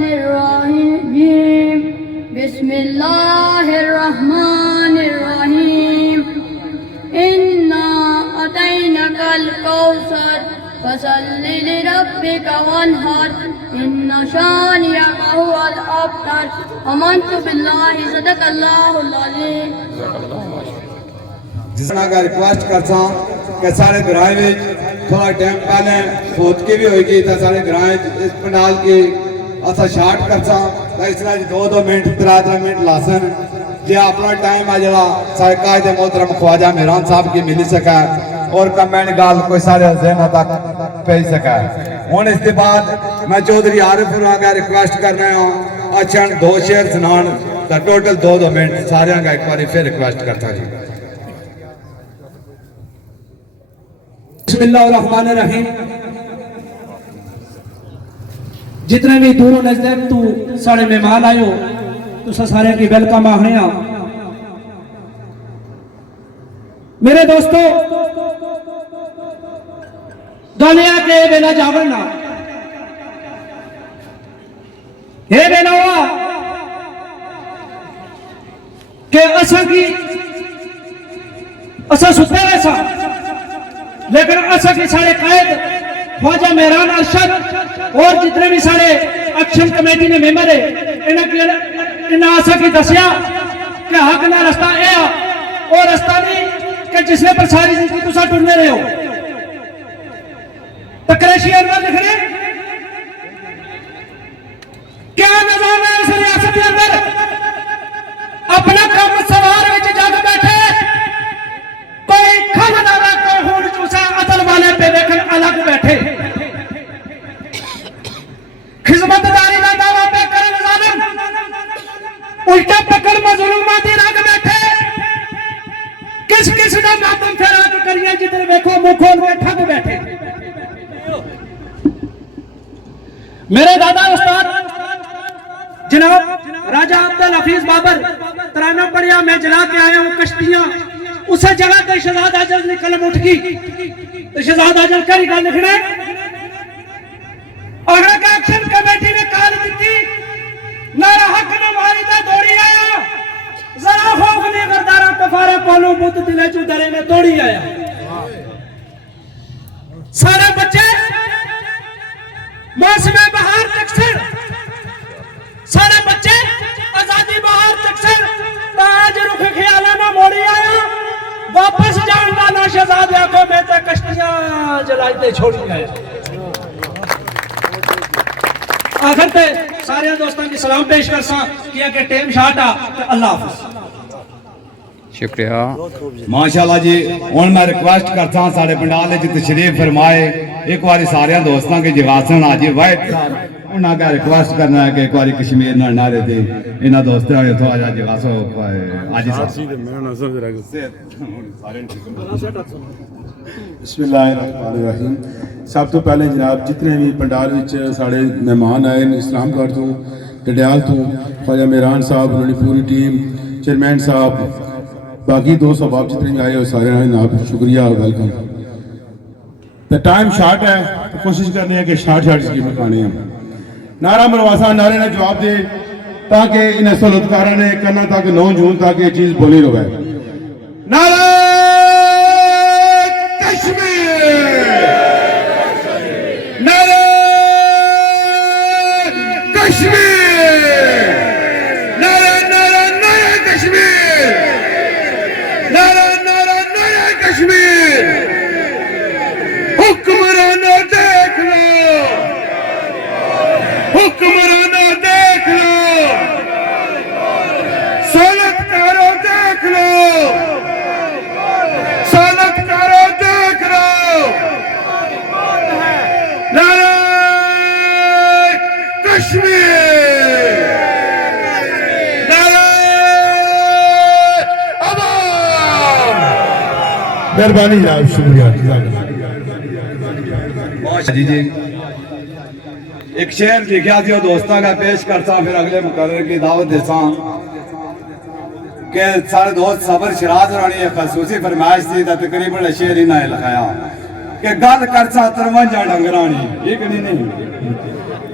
الشیطان الرجیم بسم اللہ الرحمن الرحیم انا اعطیناک الکوثر فصل لربک وانحر ان شانئک هو الابتر آمنت باللہ صدق اللہ العظیم. جس طرح کا ریکویسٹ کرتا کہ سارے گرائے میں تھوڑا ٹائم پہلے خودکی بھی ہوئی گی تا سارے گرائے اس پنڈال کی اسا شارٹ کرتا تا اس طرح 2 منٹ 3 منٹ لاسن جی اپنا ٹائم آجڑا سارے قائد محترم خواجہ مہران صاحب کی ملی سکا اور کمینٹ گال کوئی سارے ذہنہ تک پہی سکا ہون اس کے بعد میں چودھری عارف رہا کا ریکویسٹ کرنا ہوں اچھن 2 شعر سنان تا ٹوٹل 2 منٹ سارے کا ایک باری پھر ریکویسٹ کرتا جی. بسم اللہ الرحمن الرحیم. جتنے بھی دور و نزدیک تو سارے مہمان آئے ہو تو سارے کی ویلکم آخنے ہاں. میرے دوستو دنیا کے بنا جاورنا یہ بنا ہوا کہ اسا ستے ویسا لیکن اسا کی سارے قائد خواجہ مہران ارشد اور جتنے بھی سارے ایکشن کمیٹی نے ممبر ہے انہاں اسا کی دسیا کہ حق نہ رستہ اے اور رستہ نہیں کہ جس نے پر ساری زندگی تسا ٹرنے رہے ہو. تکریشی انور لکھ رہے کیا نظام ہے اس ریاست کے اندر اپنا کام سوار وچ جگ بیٹھے کوئی کھانا دارا کوئی ہون چوسا عدل والے پہ دیکھن الگ بیٹھے خدمت داری کا دعویٰ پہ کرن ظالم الٹا پکڑ مظلوماتی رگ بیٹھے کس نے ماتم پھیرا کے کریے جدھر دیکھو منہ کھول کے ٹھگ بیٹھے. میرے دادا استاد جناب راجہ عبدالحفیظ بابر ترانہ پڑھیا میں جلا کے آیا ہوں کشتیاں اسے جگہ تے شہزاد اجل نے قلم اٹھ گئی تو شہزاد اجل کری گل لکھنے اگر کا ایکشن کمیٹی نے کال دیتی نارا حق نے ماری تے دوڑی آیا ذرا خوف نے غردارا کفارہ پالو بت دلے چو درے میں توڑی آیا. سارے بچے موسم بہار تکسر سارے بچے آزادی بہار تکسر تاج رخ خیالانہ موڑی آیا واپس جاننا نہ شہزادیہ کو میں تے کشتیاں جلائی تے چھوڑی آیا. آخر تے سارے دوستان کی سلام پیش کر ساں کیا کہ ٹیم شاٹا اللہ حافظ. شکریہ ماشاءاللہ جی. ہن میں ریکویسٹ کرتا ہوں سارے پنڈال وچ تشریف فرمائے ایک باری سارے دوستاں کے جگاسن آ جی واحد صاحب انہاں کا ریکویسٹ کرنا ہے کہ ایک باری کشمیر نہ نعرے تے انہاں دوستاں ہوئے تو آجا جگاسو آجی صاحب. بسم اللہ الرحمن الرحیم. سب تو پہلے جناب جتنے بھی پنڈال وچ ساڑے مہمان آئے اسلام گڑھ تو ڈڈیال تو خواجہ مہران صاحب انہوں نے پوری ٹیم چیئرمین صاحب باقی دوست احباب جتنے بھی آئے ہو سارے جناب شکریہ اور ویلکم. ٹائم شارٹ ہے تو کوشش کرنے ہیں کہ شارٹ کی مکانے ہیں. نعرہ مرواسا نعرے نے جواب دے تاکہ انہیں سلطکارہ نے کرنا تاکہ 9 جون تاکہ یہ چیز بولی رو ہے. نعرہ مہربانی جناب شکریہ. جی جی ایک شعر لکھا تھی وہ دوستاں کا پیش کرتا پھر اگلے مقرر کی دعوت دیتا کہ سارے دوست صبر شراز رانی خصوصی فرمائش تھی تا تقریباً شعر ہی نہ لکھایا کہ گل کرسا 53 ڈنگرانی ایک نہیں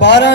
12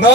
9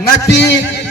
29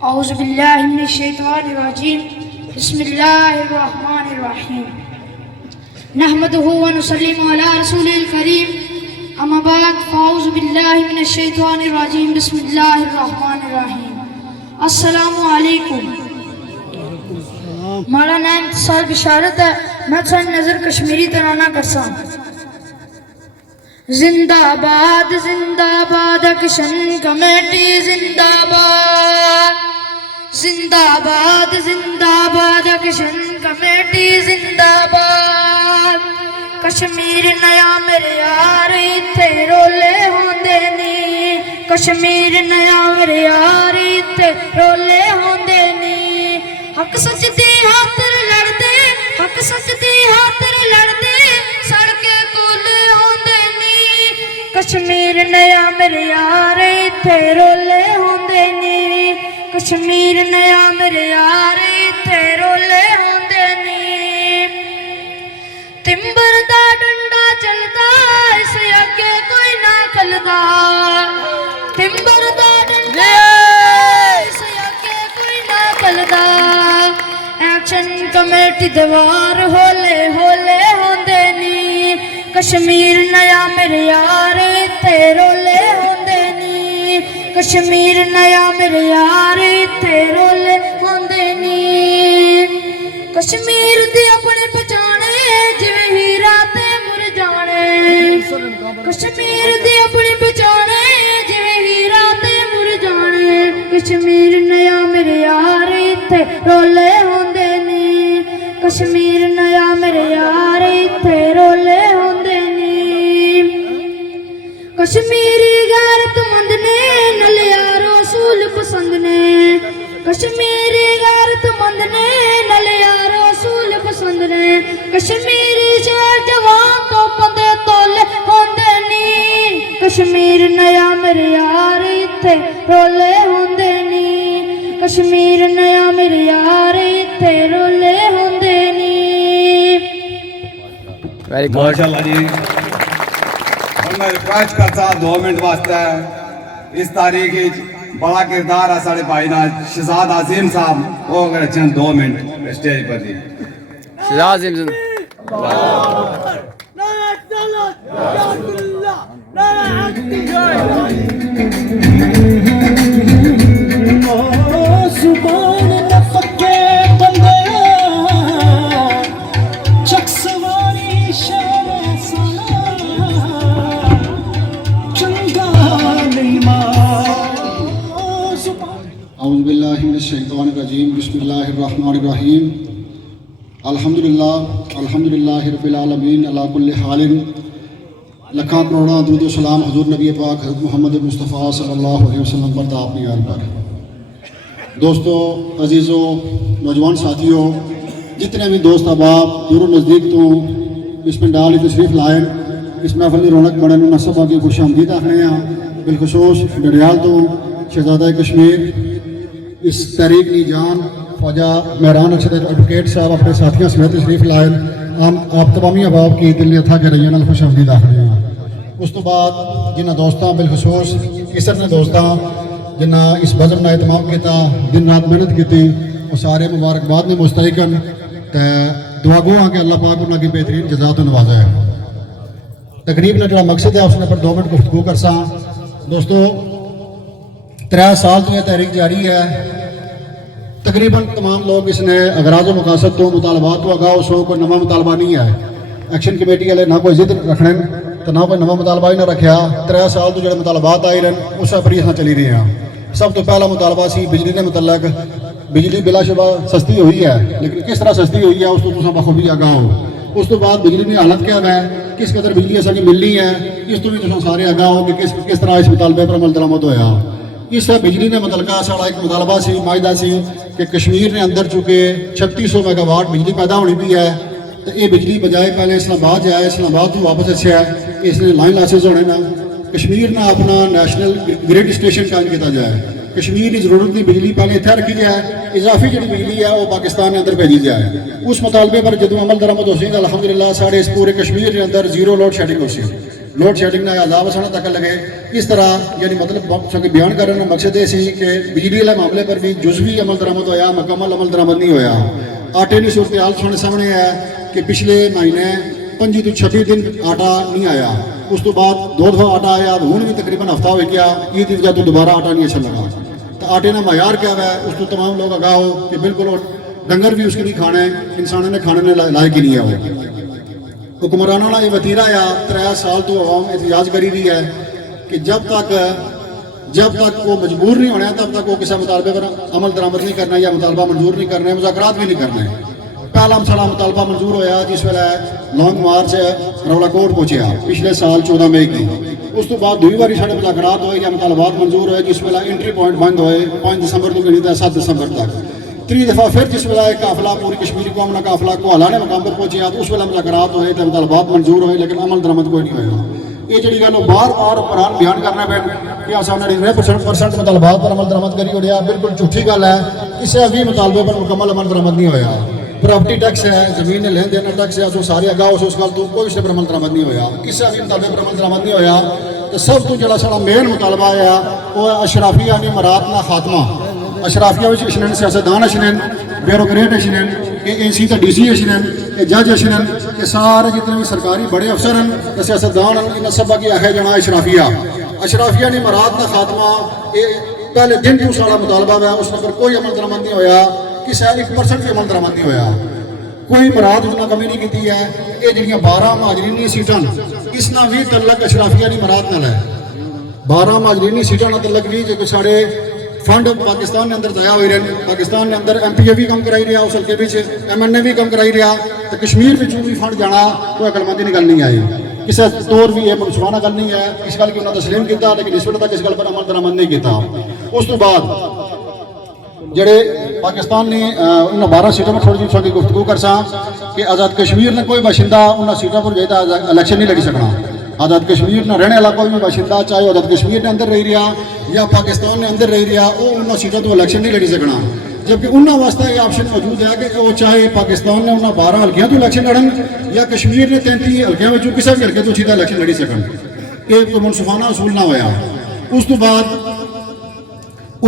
أعوذ بالله من الشيطان الرجيم بسم الله الرحمن الرحيم نحمده ونسلم على رسوله الكريم أما بعد فأعوذ بالله من الشيطان الرجيم بسم الله الرحمن الرحيم السلام علیکم. ہمارا نام اتصال بشارت ہے. میں تھوڑی نظر کشمیری ترانہ کرساں. زندہ باد ایکشن کمیٹی زندہ باد. زندہ باد ایکشن کمیٹی زندہ باد. کشمیر نیا میرے یار ایتھے رولے ہوندے نی. کشمیر نیا میرے یار ایتھے رولے ہوندے نی. حق سچ دی خاطر لڑدے, حق سچ دی خاطر لڑدے, سڑکے کولے ہوندے نی. کشمیر نیا میرے یار ایتھے رولے ہوندے نی. کشمیر نیا میرے یار ایتھے رولے ہوندے نی. تمبر دا ڈنڈا چلدا اس اگے کوئی نہ کھلدا. تمبر دا ڈنڈا اس اگے کوئی نہ کھلدا. ایکشن کمیٹی دوار ہولے ہولے ہوندے نی. کشمیر نیا میرے یار ایتھے رولے ہوندے نی. کشمیر نیا میرے یار ایتھے رولے ہوندے نی. کشمیر دی اپنی پہچانے جویں ہیرا تے مرجانے. کشمیر دی اپنی پہچانے جویں ہیرا تے مرجانے. کشمیر نیا میرے یار ایتھے رولے ہوندے نی. کشمیر نیا میرے یار ایتھے رولے ہوندے نی. کشمیری غیرت مند نے نلیا رسول پسند نے. کشمیری غیرت مند نے نلیا رسول پسند نے. کشمیری شیر جوان تو پندے تولے ہوندے نی. کشمیر نیا میرے یار ایتھے رولے ہوندے نی. کشمیر نیا میرے یار ایتھے رولے ہوندے نی. Very good. ماشاءاللہ جی. اور میں ریکویسٹ کرتا 2 منٹ واسطے اس تاریخ بڑا کردار ہے سارے بھائی نا شہزاد عظیم صاحب. وہ اگر چند 2 منٹ اسٹیج پر جی. شہزاد عظیم اعوذ باللہ من الشیطان الرجیم بسم اللہ الرحمن الرحیم الحمدللہ رب العالمین علی کل حال. لکھاں کروڑاں درود و سلام حضور نبی پاک حضرت محمد مصطفیٰ صلی اللہ علیہ وسلم پر تا اپنی آل پر. دوستو, عزیزو, نوجوان ساتھیو, جتنے بھی دوست احباب دور و نزدیک تو اس پنڈال کی تشریف لائیں, اس محفل کی رونق بڑھنے میں سبا کی خوش آمدید آخنے ہیں. بالخصوص ڈڈیال تو شہزادہ کشمیر اس تحریک لی جان خواجہ مہران ارشد ایڈوکیٹ صاحب اپنے ساتھیاں سمیت تشریف لائیں. آپ تمامی احباب کی دل اتھا کے رہی ہیں خوش آمدید آخنے ہیں. اس تو بعد جنہ دوستاں بالخصوص کسر نے دوستاں جنہ اس بزم نے اہتمام کیتا, دن رات محنت کی تھی, وہ سارے مبارکباد نے مستحقن دعا گو ہاں کہ اللہ پاک انہوں کی بہترین جزا تو نوازا ہے. تقریب نے جڑا مقصد ہے اس نے پر 2 منٹ گفتگو کرساں. دوستو 3 سال تو یہ تحریک جاری ہے. تقریباً تمام لوگ اس نے اغراض و مقاصد تو مطالبات تو آگاہ اس کوئی نواں مطالبہ نہیں ہے. ایکشن کمیٹی والے نہ کوئی ضد رکھنے تو نہ کوئی نواں مطالبہ ہی نہ رکھا. 3 سال تو جڑے مطالبات آئی رہے اس پر ہی چلی رہے ہیں. سب تو پہلا مطالبہ سی بجلی کے متعلق. بجلی بلا شبہ سستی ہوئی ہے, لیکن کس طرح سستی ہوئی ہے اس کو تم بخوبی آگاہ ہو. اس تو بعد بجلی کی حالت کیا ہے, کس قدر بجلی اصل کی ملنی ہے, اس تو بھی تم سارے آگاہ ہو کہ کس طرح اس مطالبے پر عمل درآمد ہوا. اس بجلی نے متعلقہ سارا ایک مطالبہ سی معاہدہ سی کہ کشمیر نے اندر چکے 3600 میگا واٹ بجلی پیدا ہونی بھی ہے. تو یہ بجلی بجائے پہلے اسلام آباد جائے, اسلام آباد تو واپس اچھا ہے اس نے لائن لاسز ہونے نا. کشمیر نے اپنا نیشنل گریڈ اسٹیشن قائم کیا جائے. کشمیر کی ضرورت کی بجلی پہلے اتنے رکھی جائے, اضافی جی بجلی ہے وہ پاکستان کے اندر بھیجی جائے. اس مطالبے پر جدو عمل درآمد ہو سی الحمدللہ سارے اس پورے کشمیر کے اندر 0 لوڈ شیڈنگ ہو سی. لوڈ شیڈنگ کا عذاب سانا تک لگے. اس طرح یعنی مطلب بیان کرنے کا مقصد یہ سی کہ بجلی والے معاملے پر بھی جزوی عمل درآمد ہویا, مکمل عمل درآمد نہیں ہویا. آٹے کی صورتحال سارے سامنے ہے کہ پچھلے مہینے 25 ਤੋਂ 26 دن آٹا نہیں آیا. اس تو بعد 2 دفعہ آٹا آیا, ہوں بھی تقریباً ہفتہ ہو گیا. عید کی وجہ تو دوبارہ آٹا نہیں اچھا لگا. تو آٹے کا معیار کیا ہے اس کو تمام لوگ آگاہ ہو کہ بالکل ڈنگر بھی اس کے نہیں کھانے, انسانوں نے کھانے نے لائق ہی نہیں ہے. وہ حکمرانوں کا یہ وتیرہ آ 3 سال تو عوام احتجاج کری رہی ہے کہ جب تک وہ مجبور نہیں ہونا تب تک وہ کسی مطالبے پر عمل درآمد نہیں کرنا یا مطالبہ منظور نہیں کرنا, مذاکرات بھی نہیں کرنے. پہلا مسئلہ مطالبہ منظور ہویا جس ویلے لانگ مارچ رولا کوٹ پہنچیا پچھلے سال 14 مئی کی. اس تو بعد دوئی باری سارے مذاکرات ہوئے یا مطالبات منظور ہوئے جس ویلے انٹری پوائنٹ بند ہوئے 5 دسمبر تو گنی تھا 7 دسمبر تک. 3 دفعہ پھر جس ویلے ایک قافلہ پوری کشمیری قوم کا قافلہ کوہالہ نے مقام پر پہنچیا تو اس ویلے مذاکرات ہوئے تو مطالبات منظور ہوئے لیکن عمل درآمد کوئی نہیں ہوا. یہ جڑی گل بار بار حکمران بیان کرنا پہ کہ اصل 99% مطالبات پر عمل درآمد کری ہو رہا بالکل جھوٹھی گل ہے. کسی بھی مطالبے پر مکمل عمل درآمد نہیں ہوا. پراپرٹی ٹیکس ہے, زمین لین دین ٹیکس ہے, جو سارے اگاہ اس گل تو کوئی اس پر عمل درآمد نہیں ہوا. کسی بھی مطالبے پر عمل درآمد نہیں ہوا. تو سب تو جڑا سارا مین مطالبہ ہے وہ اشرافیہ نے مراد کا خاتمہ. اشرافیہ اشنن سیاستدان اشنن, بیوروکریٹ اشنن, اے سی ڈی سی اشنن, جج اشنن, یہ سارے جتنے بھی سرکاری بڑے افسر ہیں سیاستدان ان سب کی ہے جنا اشرافیہ. اشرافیہ نے مراد کا خاتمہ یہ پہلے دن تو سارا مطالبہ ہے اس پر کوئی عمل درآمد نہیں ہوا. کسی 1% بھی عمل درآمد نہیں ہوا. کوئی مراد اس نے کمی نہیں کی ہے. یہ جڑیاں 12 مہاجرینی سیٹاں اس نہ بھی تعلق اشرافیہ کی مراد نال ہے. 12 مہاجرینی سیٹاں تعلق بھی جو سارے فنڈ پاکستان کے اندر ضائع ہوئے رہے. پاکستان کے اندر ایم پی اے بھی کم کرائی رہا, اس حلقے میں ایم این اے بھی کم کرائی رہا. تو کشمیر بھی فنڈ جانا کوئی عقلمندی کی گل نہیں آئی. کسی طور بھی یہ منصوبانہ گل نہیں ہے. اس گل کی انہوں نے تسلیم کیا لیکن اس وقت تک اس گل پر عمل درآمد نہیں کیا. اس تو بعد جڑے پاکستان نے ان 12 سیٹوں میں تھوڑی جی گفتگو کرساں کہ آزاد کشمیر نے کوئی باشندہ ان سیٹوں پر جائے الیکشن نہیں لڑی سکنا. آزاد کشمیر نے رہنے والا کوئی بھی باشندہ چاہے وہ آزاد کشمیر نے اندر رہی رہا یا پاکستان نے اندر رہی رہا وہ ان سیٹوں تو الیکشن نہیں لڑی سکنا. جبکہ انہوں واسطے یہ آپشن موجود ہے کہ وہ چاہے پاکستان نے انہوں 12 حلقیاں تو الیکشن لڑن یا کشمیر نے 33 حلقیاں میں کسی بھی حلقے تو سیدھا الیکشن لڑی سکن. یہ کوئی منصفانہ اصول نہ ہوا. اس تو بعد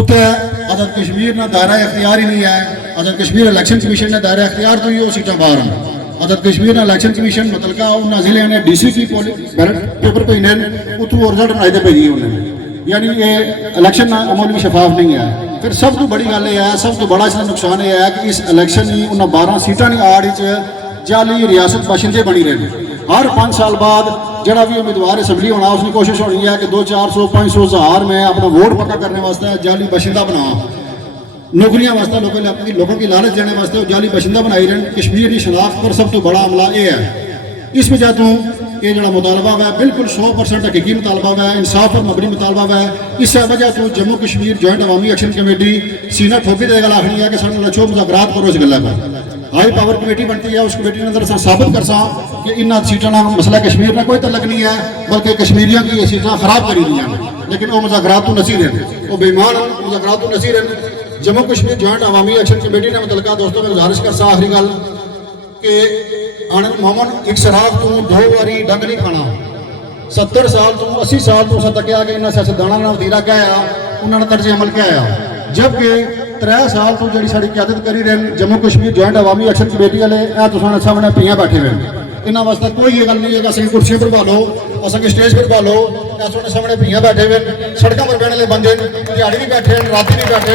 اتنے آزاد کشمیر نے دائرہ اختیار ہی نہیں ہے. آزاد کشمیر الیکشن کمیشن نے دائرہ اختیار تو ہی وہ سیٹاں باہر ہیں. آزاد کشمیر نے الیکشن کمیشن متعلقہ ان ضلع نے ڈی سی کی بیلٹ پیپر بھیجنے اتوں رزلٹ بنائے بھیجی انہوں نے. یعنی یہ الیکشن عمل بھی شفاف نہیں ہے. پھر سب تو بڑی گل یہ ہے, سب تو بڑا اس کا نقصان یہ ہے کہ اس الیکشن کی ان 12 سیٹاں کی آڑ جعلی ریاست باشندے بنی رہے. ہر 5 سال بعد جڑا بھی امیدوار اسمبلی ہونا اس کی کوشش ہونی ہے کہ 200 400 500 ہزار میں اپنا ووٹ پکا کرنے واسطے جعلی باشندہ بنا, نوکریاں واسطے لوگوں کی لالچ دینے واسطے وہ جعلی باشندہ بنائی رہے. کشمیر کی شناخت پر سب تو بڑا عملہ یہ ہے. اس وجہ تو یہ جڑا مطالبہ ہے بالکل 100% حقیقی مطالبہ ہے, انصاف پر مبنی مطالبہ ہے. اس وجہ تو جموں کشمیر جوائنٹ عوامی ایکشن کمیٹی سینہ ٹھوکی دے گل آخری ہے کہ سن لچھو مذاکرات کرو اس گلے پر. ہائی پاور کمیٹی بنتی ہے, اس کمیٹی کے اندر ثابت کر سا کہ ان سیٹوں کا مسئلہ کشمیر میں کوئی تعلق نہیں ہے بلکہ کشمیریوں کی یہ سیٹاں خراب کری دی ہیں. لیکن وہ مذاکرات تو نصیر ہیں, وہ بےمان مذاکرات تو نصیر ہیں. جموں کشمیر جوائنٹ عوامی ایکشن کمیٹی نے متعلقہ دوستوں میں گزارش کر سا آخری گل کہ آنند محمد ایک سراغ تو 2 باری ڈنگ نہیں کھانا. 70 سال تو 80 سال تو اسے تکیا کہ انہیں سیاستدانوں نے وزیرہ کیا ہے, انہوں نے طرز عمل کیا ہے. جبکہ 3 سال تو جڑی ساری قیادت کری رہے جموں کشمیر جوائنٹ عوامی ایکشن کمیٹی والے تصویر سامنے پیاں بیٹھے ہوئے. انہوں واسطے کوئی یہ گل نہیں ہے کہ اصل کرسیوں پر بھالو, اصل اسٹیج پر بھالو, سامنے پیاں بیٹھے ہوئے, سڑکوں پر بہنے والے بندے دیہڑی بھی بیٹھے, رات بھی بیٹھے,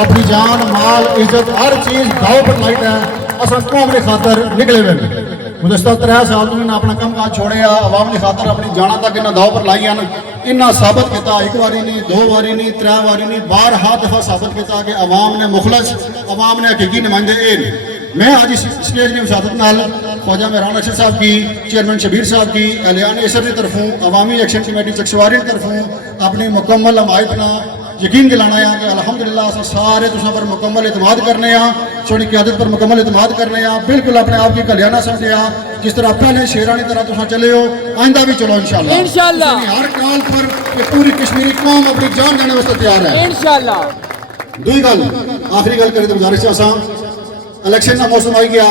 اپنی جان مال عزت ہر چیز داؤ پر لائٹ ہے. اصل قوم کی خاطر نکلے ہوئے. گزشتہ 3 سال تو انہیں اپنا کام کاج چھوڑیا, عوام کی خاطر اپنی جانا تک انہیں داؤ پر لائی ہیں. انہیں ثابت کیا 1 باری نہیں 2 باری نہیں 3 باری نہیں 12 دفعہ ثابت کیا کہ عوام نے مخلص, عوام نے حقیقی نمائندے اے. میں آج اس اسٹیج کی وساطت نال خواجہ مہران ارشد صاحب کی, چیئرمین شبیر صاحب کی, اہلیان ایسر کی طرفوں, عوامی ایکشن کمیٹی چکشواری کی طرفوں اپنی مکمل حمایت نہ یقین دلانا ہے کہ الحمدللہ سارے تساں پر مکمل اعتماد کرنے ہیں, سونی قیادت پر مکمل اعتماد کرنے ہیں. بالکل اپنے آپ کی گلیاں نہ سمجھے ہیں. جس طرح پہلے شیرانی طرح تساں چلے ہو آئندہ بھی چلو انشاءاللہ. ہر کال پر پوری کشمیری قوم اپنی جان دینے واسطے تیار ہے انشاءاللہ. دوئی گل آخری گل کرے تو گزارش چاہساں, الیکشن کا موسم آئی گیا,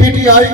PTI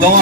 2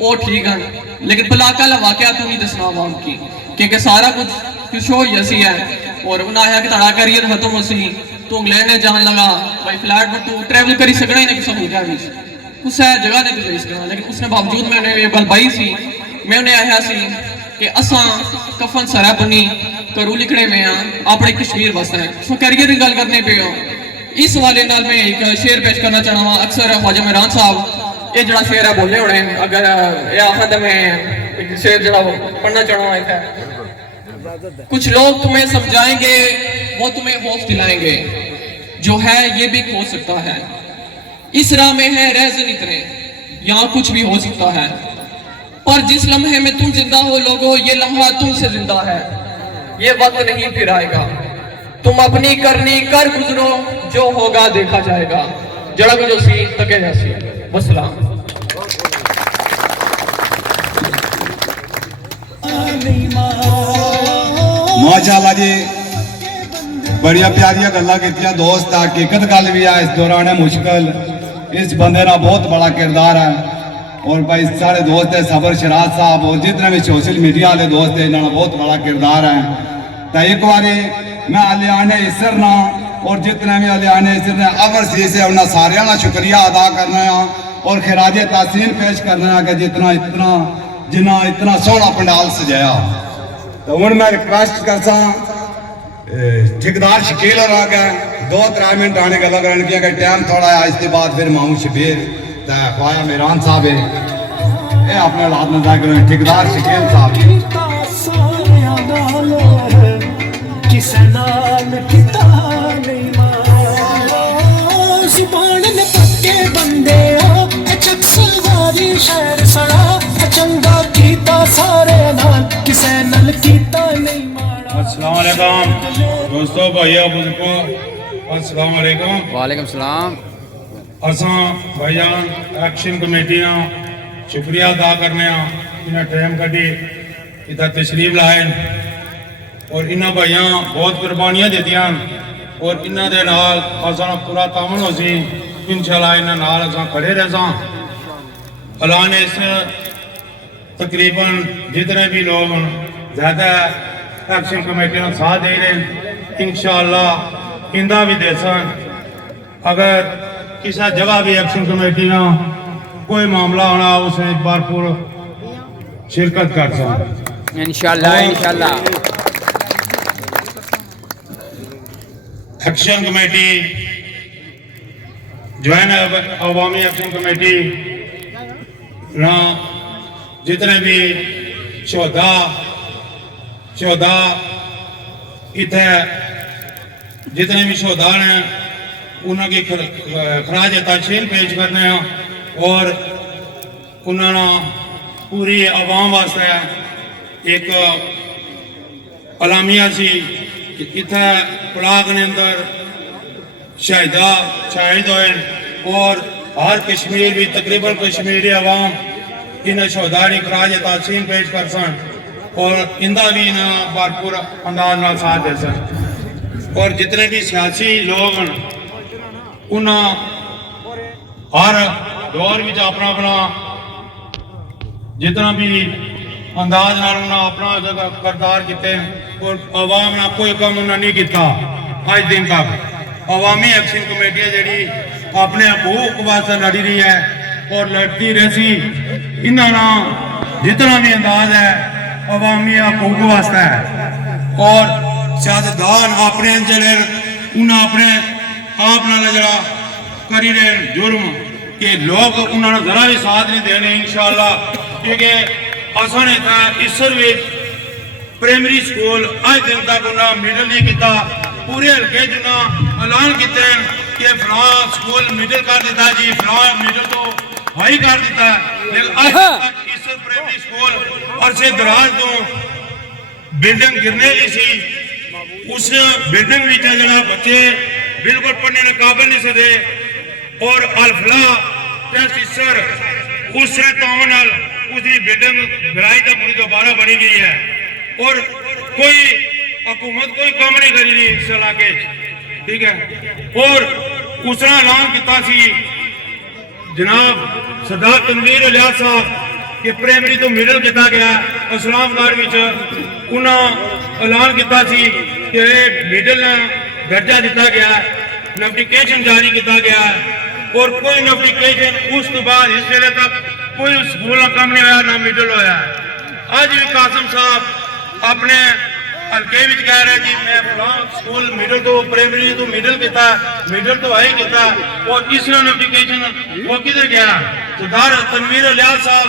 وہ ٹھیک ہیں لیکن بلا کل واقعہ تو نہیں دسنا عوام کی کیونکہ سارا کچھ شو ہی ایسی ہے اور انہوں نے آیا کہ تڑا کریئر ختم ہو سی تو انگلینڈ نے جان لگا بھائی فلیٹ میں تو ٹریول کری سکنا ہی نہیں کسا ملکہ بھی کس ہے جگہ نہیں تو جائی سکنا لیکن اس نے باوجود میں انہیں یہ گل بائی سی میں انہیں آیا سی کہ اساں کفن سرہ بنی کرو لکھنے میں ہیں اپنے کشمیر بس ہیں سو کریئر کی گل کرنے پہ ہوں اس والے نال میں ایک شعر پیش کرنا چاہنا ہوں اکثر خواجہ مہران صاحب یہ جڑا شعر ہے بولنے ہونے ہیں اگر یہ آخر میں ایک شعر جڑا پڑھنا چاہنا ہوں ایک کچھ لوگ تمہیں سمجھائیں گے وہ تمہیں خوف دلائیں گے جو ہے یہ بھی کھو سکتا ہے اس راہ میں ہے ریزن اتنے یہاں کچھ بھی ہو سکتا ہے پر جس لمحے میں تم زندہ ہو لوگو یہ لمحہ تم سے زندہ ہے یہ وقت نہیں پھر آئے گا تم اپنی کرنی کر گزرو جو ہوگا دیکھا جائے گا جڑا بھی جو سی تکے جیسی والسلام ماشاءاللہ جی بڑیا پیاریا گلاں کیتیاں دوست حقیقت گل بھی ہے اس دوران مشکل اس بندے کا بہت بڑا کردار ہے اور بھائی سارے دوست ہیں صبر شراز صاحب اور جتنے بھی سوشل میڈیا والے دوست ہیں انہوں کا بہت بڑا کردار ہے تو ایک باری میں علیان اسر نا اور جتنے بھی علیان اسر نے اول سی سے انہوں سارے کا شکریہ ادا کرنا ہے اور خراج تحسین پیش کرنا ہے کہ جنہ اتنا سونا پنڈال سجایا تو ہوں میں ریکویسٹ کرسا ٹھیکدار شکیل اور آ گئے 2-3 منٹ آنے کا لگ رہا ہے کہ ٹائم تھوڑا ہے اس کے بعد پھر ماموں شبیر خواجہ مہران صاحب ہے اے اپنے لاد میں ذکر ہیں ٹھیکدار شکیل صاحب کسے نال کتا نہیں مار زبان نے پکے بندے آ چک سلواری شہر سڑا چنگا کیتا سارے نال کسے نال کیتا نہیں مار السلام علیکم دوستو بھائیو بزرگو السلام علیکم وعلیکم السلام اساں بھائی جان ایکشن کمیٹی نا شکریہ ادا کرنے ہاں انہیں ٹائم کٹی ادھر تشریف لائے اور انہاں بھائیاں بہت قربانیاں دیتیاں اور انہاں دے نال اساں پورا تعاون ہو سی انشاءاللہ انہاں نال اساں کھڑے رہساں اللہ نے اس تقریباً جتنے بھی لوگ زیادہ ایکشن کمیٹی نے ساتھ دے رہے ہیں انشاءاللہ اندہ بھی دے سن اگر کسی جگہ بھی ایکشن کمیٹی نا کوئی معاملہ ہونا اس میں ایک بار پور شرکت کر سن انشاءاللہ ایکشن کمیٹی جوائن عوامی ایکشن کمیٹی نا جتنے بھی شہداء اتھے جتنے بھی شہداء ہیں انہوں کی خراج تحسین پیش کرنے ہیں اور انہوں نے پوری عوام واسطے ایک اعلامیہ سی اتھے پلاک نے اندر شہید ہوئے اور ہر کشمیر بھی تقریباً کشمیری عوام انہیں شہداء نے خراج تحسین پیش کر سن اور اندہ بھی انہیں بھرپور انداز نال ساتھ دے سن اور جتنے بھی سیاسی لوگ ہیں انہاں ہر دور بھی اپنا اپنا جتنا بھی انداز نال انہاں اپنا کردار کیتے اور عوام نہ کوئی کام انہاں نہیں کیتا آج دن تک عوامی ایکشن کمیٹی ہے جڑی اپنے حقوق واسطے لڑی رہی ہے اور لڑتی رہی انہاں جتنا بھی انداز ہے عوامی حقوق واسطے ہے اور سیاستدان اپنے جڑے انہاں اپنے آپ نہ لجڑا کری رہے جرم کہ لوگ انہوں نے ذرا بھی ساتھ نہیں دینے انشاءاللہ کیونکہ اساں نے تھا اسر وچ پرائمری سکول آج دن تک انہاں میڈل نہیں کیتا پورے ہلکے جنہاں اعلان کیتے ہیں کہ فلاں سکول میڈل کر دیتا جی فلاں میڈل تو ہائی کر دیتا ہے لیکن آج تک اسر پرائمری سکول اور سے دراز تو بلڈنگ گرنے لی سی اس بلڈنگ وچ جڑا بچے بالکل پڑھنے نے قابل نہیں سدے اور الفلا ٹیسٹ اسر اس سے تعاون اس کی بلڈنگ گرائی تو پوری دوبارہ بنی گئی ہے اور کوئی حکومت کوئی کام نہیں کری رہی اس علاقے ٹھیک ہے اور اس نے اعلان کیتا سی جناب سردار تنویر الیاس صاحب ਕਿ ਪ੍ਰਾਇਮਰੀ ਤੋਂ ਮਿਡਲ ਕੀਤਾ ਗਿਆ। ਇਸਲਾਮਾਬਾਦ ਵਿੱਚ ਉਹਨਾਂ ਐਲਾਨ ਕੀਤਾ ਸੀ ਕਿ ਮਿਡਲ ਦਰਜਾ ਦਿੱਤਾ ਗਿਆ, ਨੋਟੀਫਿਕੇਸ਼ਨ ਜਾਰੀ ਕੀਤਾ ਗਿਆ ਔਰ ਕੋਈ ਨੋਟੀਫਿਕੇਸ਼ਨ ਉਸ ਤੋਂ ਬਾਅਦ ਇਸ ਵੇਲੇ ਤੱਕ ਕੋਈ ਸਕੂਲ ਕੰਮ ਨਹੀਂ ਹੋਇਆ, ਨਾ ਮਿਡਲ ਹੋਇਆ। ਅੱਜ ਵੀ ਕਾਸਮ ਸਾਹਿਬ ਆਪਣੇ ਹਲਕੇ ਵਿੱਚ ਕਹਿ ਰਹੇ ਜੀ ਮੈਂ ਫਲਾਣਾ ਸਕੂਲ ਮਿਡਲ ਤੋਂ ਪ੍ਰਾਇਮਰੀ ਤੋਂ ਮਿਡਲ ਕੀਤਾ, ਮਿਡਲ ਤੋਂ ਹਾਈ ਕੀਤਾ ਔਰ ਤੀਸਰਾ ਨੋਟੀਫਿਕੇਸ਼ਨ ਉਹ ਕਿਧਰ ਗਿਆ। ਸਰਦਾਰ ਤਨਵੀਰ ਅਲਿਆਲ ਸਾਹਿਬ